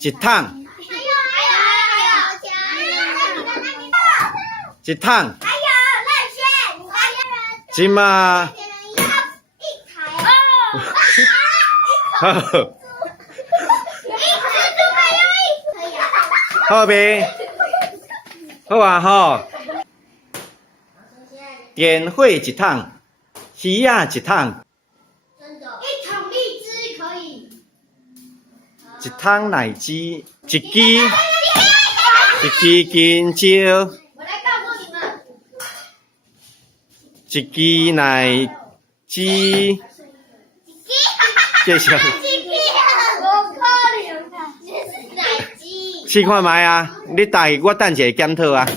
一桶，一桶，即嘛，好未？好啊吼。电火一桶，鱼仔一桶，一桶荔枝可以。一桶奶鸡，一支金蕉，我来告诉你们，一支奶鸡，继续。我可怜啊，这是奶鸡。试看卖啊，你大我等者检讨啊。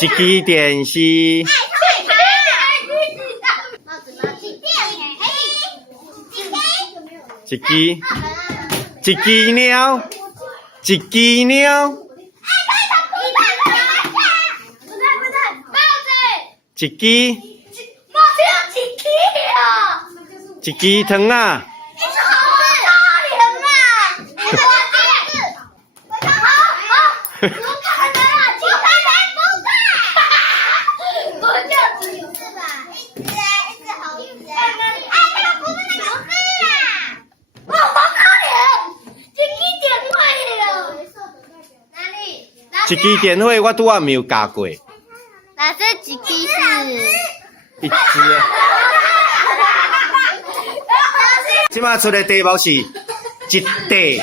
一支电视，一支猫，一支猫，一支一支糖啊，一支电火我拄仔没有加过，那这几支是？一支啊。即马出的题目是一袋，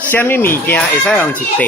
什么物件会使用一袋？